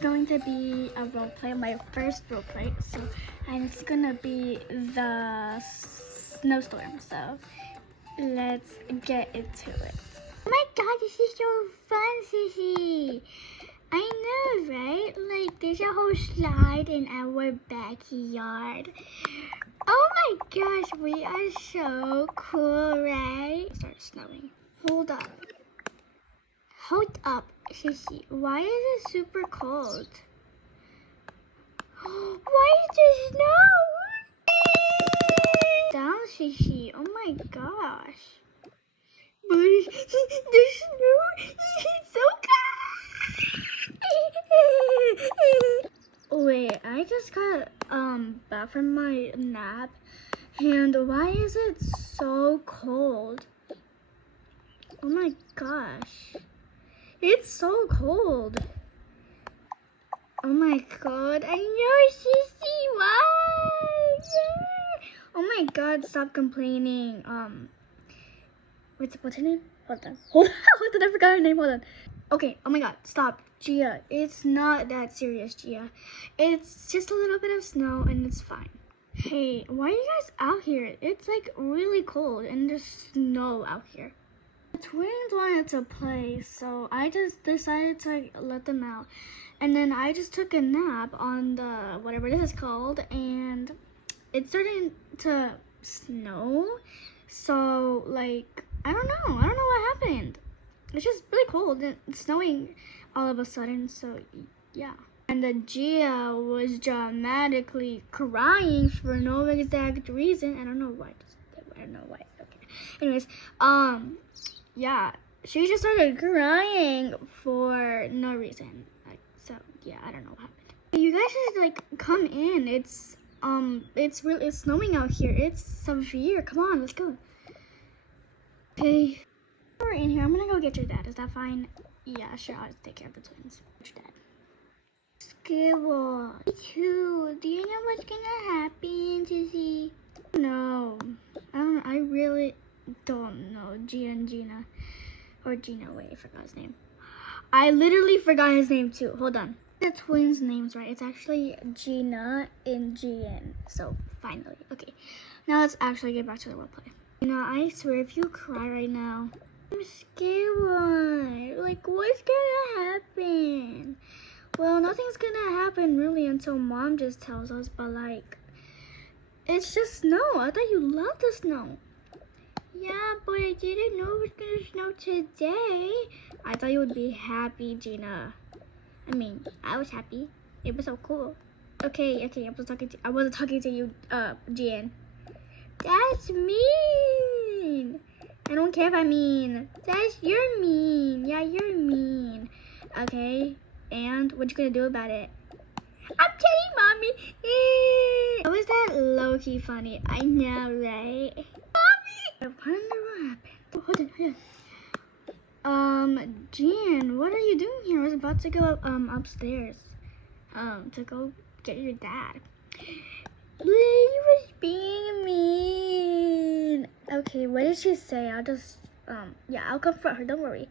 going to be a role play, my first role play. So, and it's gonna be the Snowstorm. So, let's get into it. Oh my God, this is so fun, Sissy. I know, right? Like, there's a whole slide in our backyard. Oh my gosh, we are so cool, right? It started snowing. Hold up. Hold up, Sissy. Why is it super cold? Why is there snow? Down, Sissy. Oh my gosh. But the snow is so cold. Wait, I just got back from my nap, and why is it so cold? Oh my gosh. It's so cold. Oh my God, I know, Sissy, why? Yeah. Oh my God, stop complaining. What's her name? Hold on, I forgot her name, hold on. Okay, oh my God, stop. Gia, it's not that serious, Gia. It's just a little bit of snow and it's fine. Hey, why are you guys out here? It's like really cold and there's snow out here. The twins wanted to play, so I just decided to let them out. And then I just took a nap on the, whatever this is called, and it's starting to snow. So, like, I don't know what happened. It's just really cold and it's snowing all of a sudden, so yeah. And the Gia was dramatically crying for no exact reason. I don't know why. Okay. Anyways, yeah, she just started crying for no reason. Like, so yeah, I don't know what happened. You guys should like come in. It's snowing out here. It's severe. Come on, let's go. Okay, we're in here. I'm gonna go get your dad. Is that fine? Yeah, sure. I'll just take care of the twins. Your dad. Skibble. Me too. Do you know what's gonna happen, Sissy? No, I really don't know. Gia and Gina, or Gina. Wait, I forgot his name. I literally forgot his name too. Hold on. The twins' names right. It's actually Gina and Gian. So finally, okay. Now let's actually get back to the roleplay. Gina, I swear, if you cry right now, I'm scared. Like, what's gonna happen? Well, nothing's gonna happen really until Mom just tells us. But like, it's just snow. I thought you loved the snow. Yeah, but I didn't know it was gonna snow today. I thought you would be happy, Gina. I mean, I was happy. It was so cool. Okay. I wasn't talking to you, Gian. That's mean. I don't care if I'm mean. You're mean. Yeah, you're mean. Okay. And what you gonna do about it? I'm kidding, Mommy. How is that low-key funny? I know, right? I wonder what happened. Oh, hold on. Jan, what are you doing here? I was about to go upstairs. To go get your dad. He was being mean. Okay, what did she say? I'll just yeah, I'll confront her. Don't worry.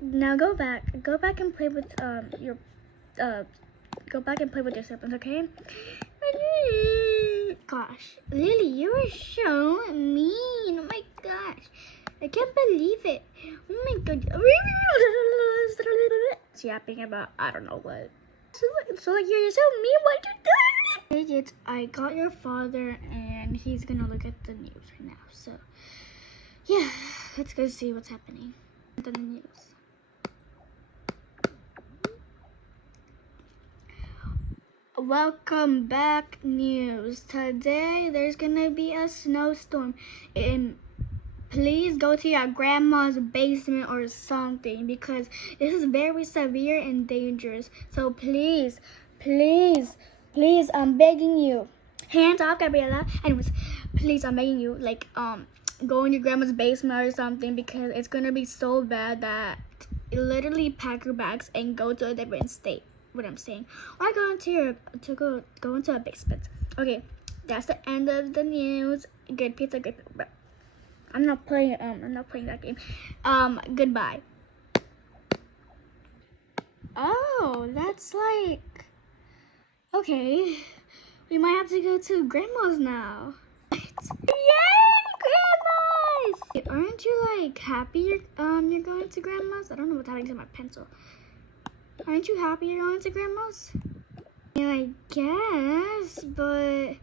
Now go back and play with your siblings, okay? Gosh, Lily, you are so mean. Oh my gosh. I can't believe it. Oh my God. Yapping about I don't know what. So like you're so mean, what you doing? I got your father and he's gonna look at the news right now. So yeah, let's go see what's happening on the news. Welcome back, news. Today there's gonna be a snowstorm and please go to your grandma's basement or something because this is very severe and dangerous. So please, I'm begging you. Hands off, Gabriella. Anyways, please, I'm begging you, like, go in your grandma's basement or something because it's gonna be so bad that literally pack your bags and go to a different state. What I'm saying, or go into a basement. Okay, that's the end of the news. Good pizza, good pizza. I'm not playing that game. Goodbye. Oh, that's like, okay. We might have to go to grandma's now. Yay, grandma's! Aren't you like happy you're going to grandma's? I don't know what's happening to my pencil. Aren't you happy you're going to grandma's? Yeah, I guess, but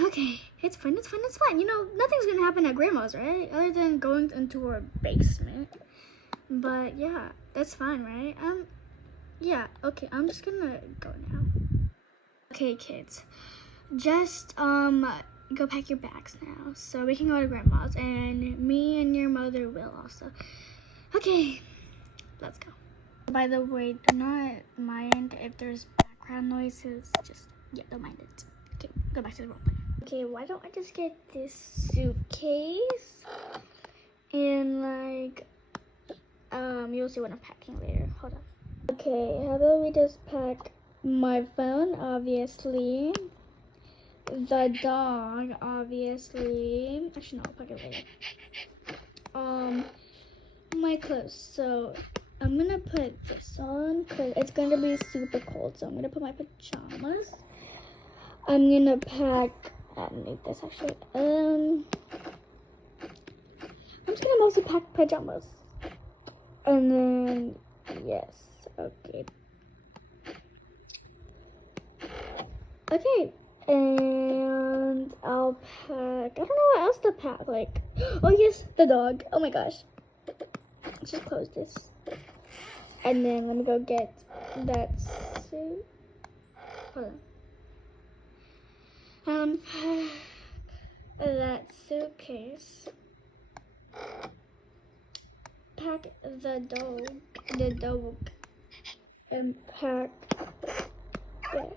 okay, it's fun, it's fun, it's fun. You know, nothing's gonna happen at grandma's, right? Other than going into her basement. But yeah, that's fine, right? Yeah, okay, I'm just gonna go now. Okay, kids, just go pack your bags now so we can go to grandma's, and me and your mother will also. Okay, let's go. By the way, do not mind if there's background noises. Just, yeah, don't mind it. Okay, go back to the roleplay. Okay, why don't I just get this suitcase? And like, you'll see what I'm packing later. Hold on. Okay, how about we just pack my phone, obviously. The dog, obviously. Actually, no, I'll pack it later. My clothes. So I'm gonna put this on because it's gonna be super cold. So I'm gonna put my pajamas. I'm gonna pack. I don't need this actually. I'm just gonna mostly pack pajamas. And then yes, okay. Okay, and I'll pack. I don't know what else to pack. Like, oh yes, the dog. Oh my gosh. Let's just close this. And then let me go get that suit. Hold on. Pack that suitcase. Pack the dog, and pack. Yeah,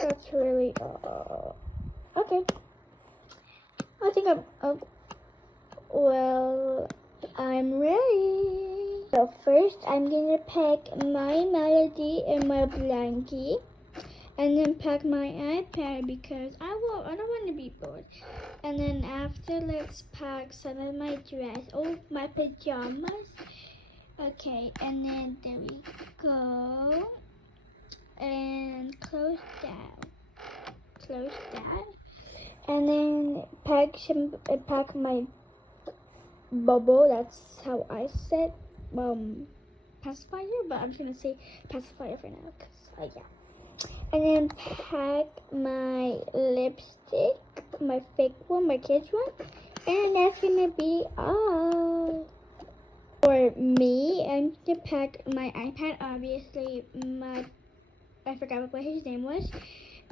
that's really okay. I think well, I'm ready. So first, I'm gonna pack my melody and my blankie, and then pack my iPad because I don't want to be bored. And then after, let's pack some of my dress. Oh, my pajamas. Okay, and then there we go. And close that. And then pack my bubble. That's how I said pacifier, but I'm just gonna say pacifier for now, cause yeah. And then pack my lipstick, my fake one, my kids one, and that's gonna be all. For me, I'm gonna pack my iPad, obviously, I forgot what his name was,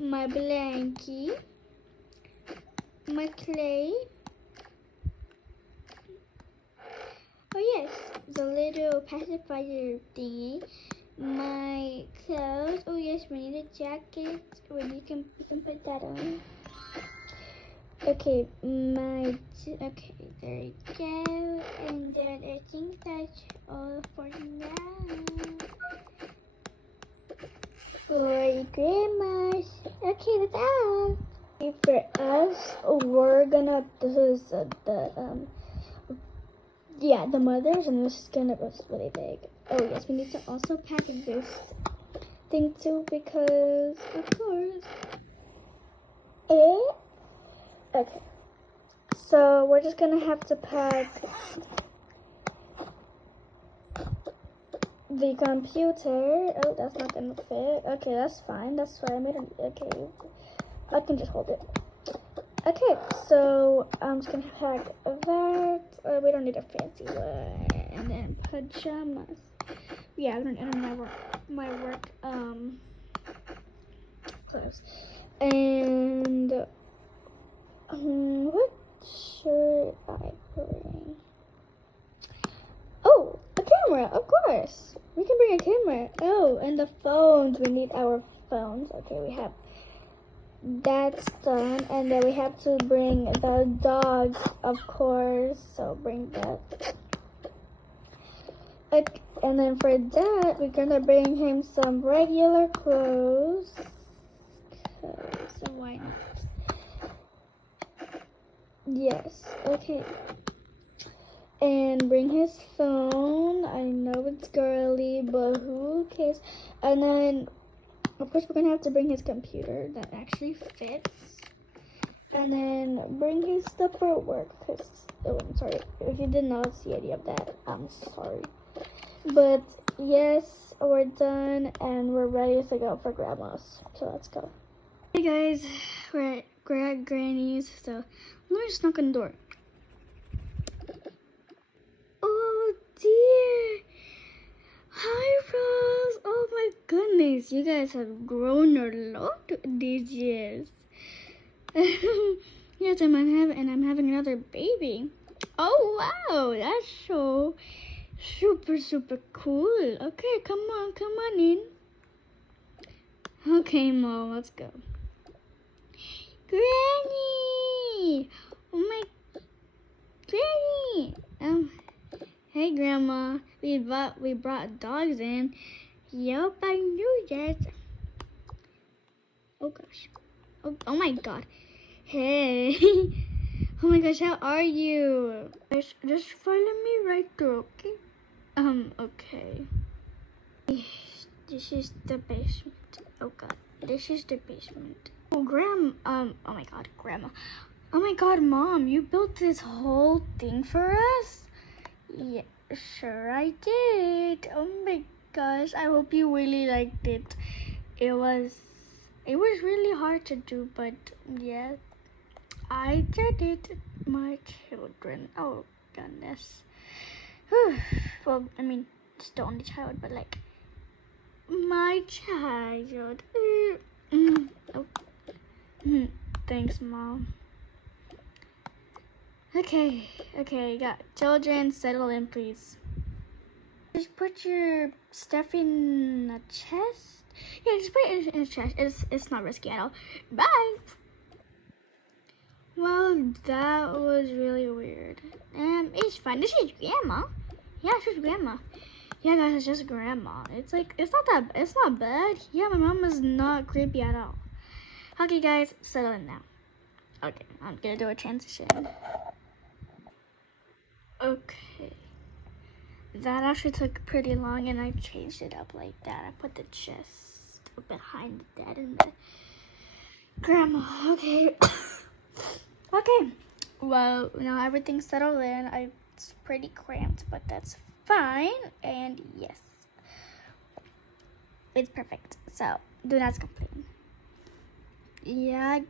my blankie, my clay, oh yes, the little pacifier thingy, my clothes, oh yes, we need a jacket, when you can put that on. Okay, okay, there you go, and then I think that's all for now. For grandma's, okay, that's all. Okay, for us, we're gonna, this is the mothers, and this is gonna be really big. Oh yes, we need to also pack this thing too, because of course. Okay, so we're just gonna have to pack the computer. Oh, that's not gonna fit. Okay, that's fine. That's why I made it. Okay, I can just hold it. Okay, so I'm just gonna pack that. We don't need a fancy one. And then pajamas. Yeah, I don't need my work clothes. And what should I bring? Oh, a camera, of course. We can bring a camera. Oh, and the phones. We need our phones. Okay, we have that's done. And then we have to bring the dog, of course. So bring that. Okay, and then for that, we're gonna bring him some regular clothes. So why not? Yes, okay. and bring his phone. I know it's girly, but who cares? And then, of course, we're gonna have to bring his computer that actually fits. And then bring his stuff for work, because, oh, I'm sorry, if you did not see any of that, I'm sorry. But, yes, we're done, and we're ready to go for Grandma's, so let's go. Hey guys, we're at Granny's, so let me just knock on the door. Oh dear! Hi Rose! Oh my goodness, you guys have grown a lot these years. Yes, I'm having another baby. Oh wow, that's so super cool. Okay, come on in. Okay, Mom, let's go. Granny! Oh my Granny! Hey Grandma, we brought dogs in. Yup, I knew that. Oh gosh. Oh my god. Hey. Oh my gosh, how are you? Just follow me right through, okay? Okay. This is the basement. Oh god, this is the basement. Oh oh my god, Grandma. Oh my god, Mom, you built this whole thing for us? Yeah, sure I did. Oh my gosh, I hope you really liked it. It was really hard to do, but yeah, I did it. My children. Oh goodness. Well, I mean, it's the only child, but like, my child. Oh. Thanks, Mom. Okay, got children, settle in, please. Just put your stuff in a chest. Yeah, just put it in a chest. It's not risky at all. Bye. Well, that was really weird. It's fine. This is Grandma. Yeah, it's just Grandma. Yeah, guys, it's just Grandma. It's not bad. Yeah, my mom is not creepy at all. Okay, guys, settle in now. Okay, I'm gonna do a transition. Okay. That actually took pretty long, and I changed it up like that. I put the chest behind the dad and the Grandma. Okay. Okay. Well, now everything's settled in. It's pretty cramped, but that's fine. And yes, it's perfect. So do not complain. Yeah.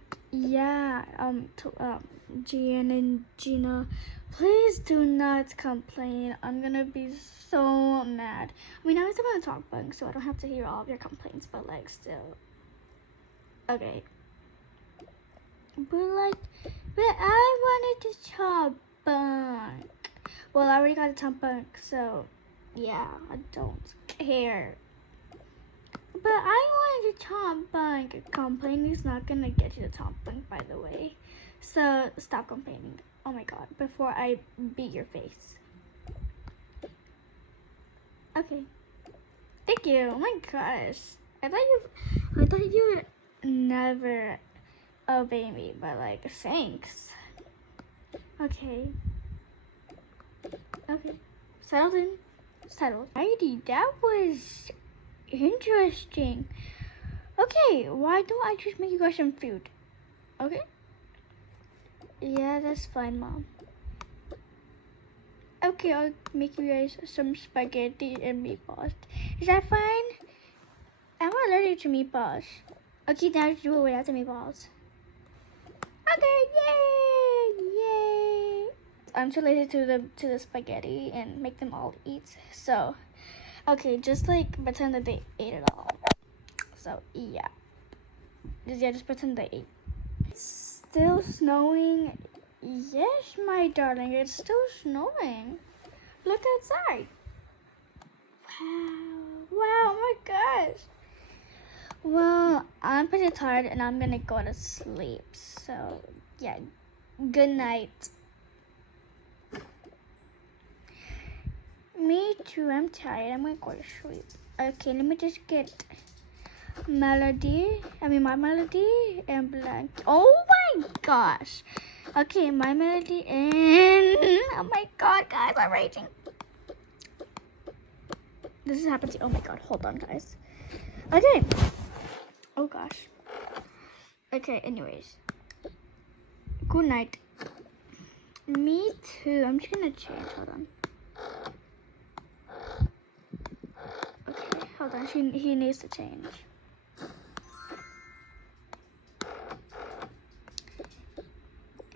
Gian and Gina, please do not complain. I'm gonna be so mad. I mean, I was gonna talk bunk, so I don't have to hear all of your complaints, but like, still. Okay. But I wanted to talk bunk. Well, I already got a top bunk, so yeah, I don't care. But I wanted to top bunk. Complaining is not gonna get you the top bunk, by the way. So stop complaining. Oh my god, before I beat your face. Okay. Thank you. Oh my gosh. I thought you would never obey me, but like, thanks. Okay. Okay. Settled in. Settled. Alrighty, that was interesting. Okay, why don't I just make you guys some food? Okay? Yeah, that's fine, Mom. Okay, I'll make you guys some spaghetti and meatballs. Is that fine? I'm allergic to meatballs. Okay, now just do it without the meatballs. Okay, yay! I'm too lazy to the spaghetti and make them all eat. So, okay, just like pretend that they ate it all. So yeah, just pretend they ate. It's still snowing. Yes, my darling, it's still snowing. Look outside. Wow, oh my gosh. Well, I'm pretty tired and I'm gonna go to sleep. So yeah, good night. Me too, I'm tired. I'm gonna go to sleep. Okay, let me just get my melody and blank. Oh my gosh. Okay, my melody and oh my god, guys, I'm raging. This is happening. Oh my god, hold on, guys. Okay. Oh gosh. Okay, anyways. Good night. Me too. I'm just gonna change. Hold on. Okay, hold on. He needs to change.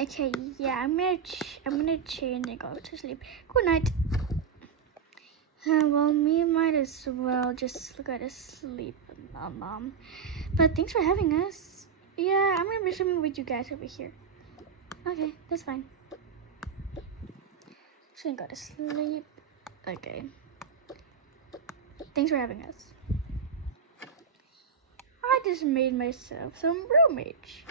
Okay, yeah, I'm gonna change and go to sleep. Good night. Well, me might as well just go to sleep, Mom. But thanks for having us. Yeah, I'm gonna be swimming with you guys over here. Okay, that's fine. Just gonna go to sleep. Okay. Thanks for having us. I just made myself some roommates.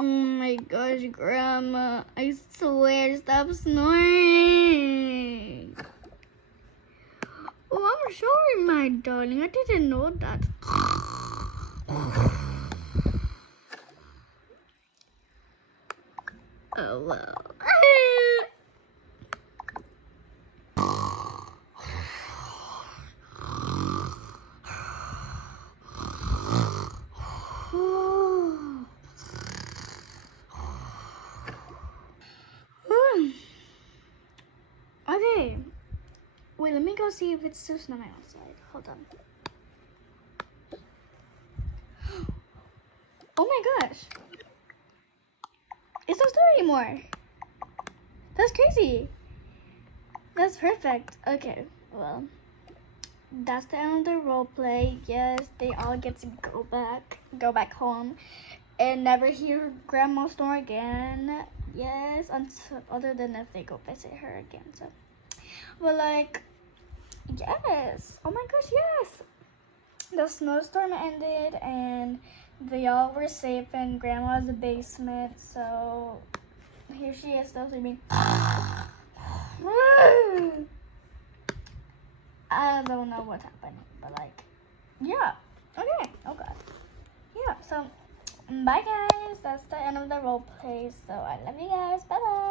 Oh my gosh, Grandma. I swear, stop snoring. Oh, I'm sorry, my darling. I didn't know that. Oh, well. Okay. Wait, let me go see if it's still snowing outside. Hold on. Oh my gosh. It's not snowing anymore. That's crazy. That's perfect. Okay, well. That's the end of the role play. Yes, they all get to go back home and never hear Grandma snore again. Yes, until, other than if they go visit her again. So, well, like, yes. Oh my gosh, yes. The snowstorm ended and they all were safe in Grandma's basement. So here she is still sleeping. I don't know what happened, but like, yeah. Okay. Oh god. Yeah. So, bye guys. That's the end of the role play. So I love you guys. Bye bye.